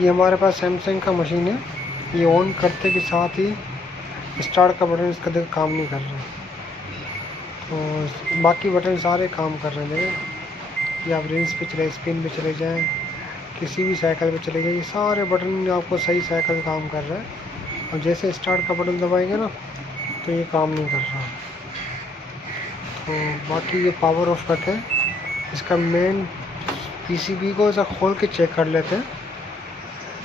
ये हमारे पास सैमसंग का मशीन है। ये ऑन करते के साथ ही स्टार्ट का बटन इसका देखो काम नहीं कर रहा, तो बाकी बटन सारे काम कर रहे हैं। देखो ये आप रेंज पे चले, स्पिन पे चले जाएं, किसी भी साइकिल पे चले जाए, ये सारे बटन आपको सही साइकिल काम कर रहा है। और जैसे स्टार्ट का बटन दबाएंगे ना तो ये काम नहीं कर रहा। तो बाकी ये पावर ऑफ करके इसका मेन पीसीबी को ऐसा खोल के चेक कर लेते हैं,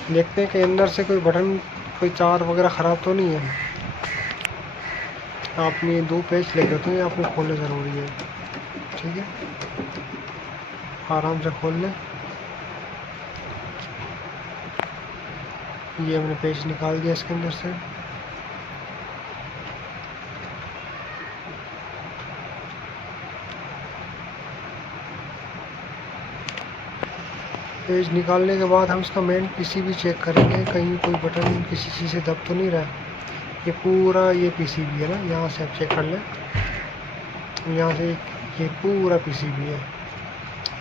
देखते हैं कि अंदर से कोई बटन, कोई तार वगैरह ख़राब तो नहीं है। आपने 2 पेज लेके होते हैं, आपको खोलना ज़रूरी है। ठीक है, आराम से खोल लें। ये हमने पेज निकाल दिया इसके अंदर से। पेज निकालने के बाद हम इसका मेन पीसीबी चेक करेंगे, कहीं कोई बटन किसी चीज़ से दब तो नहीं रहा है। ये पूरा ये पीसीबी है ना, यहाँ से आप चेक कर लें, यहाँ से ये पूरा पीसीबी है,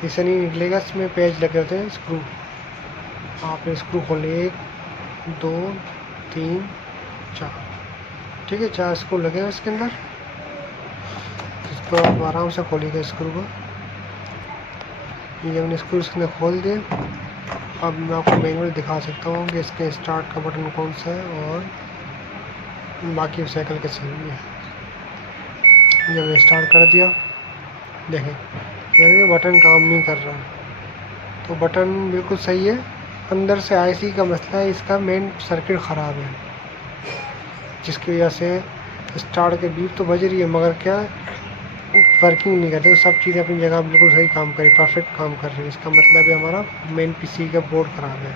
इसे नहीं निकलेगा। इसमें पेज लगे होते हैं, स्क्रू, आपने स्क्रू खोलने 1 2 3 4, ठीक है, 4 स्क्रू लगे हैं इसके अंदर। इसको आप आराम से खोलिएगा स्क्रू को। ये हमने स्क्रू इसके अंदर खोल दिए। अब मैं आपको मैनुअल दिखा सकता हूँ कि इसके स्टार्ट का बटन कौन सा है और बाकी साइकिल के सही है। ये हमने स्टार्ट कर दिया, देखें ये बटन काम नहीं कर रहा, तो बटन बिल्कुल सही है। अंदर से आईसी का मसला है, इसका मेन सर्किट ख़राब है, जिसकी वजह से स्टार्ट के बीप तो बज रही है मगर क्या वर्किंग नहीं करते। तो सब चीज़ें अपनी जगह बिल्कुल सही काम करें, परफेक्ट काम कर रही है। इसका मतलब है हमारा मेन पीसी का बोर्ड ख़राब है।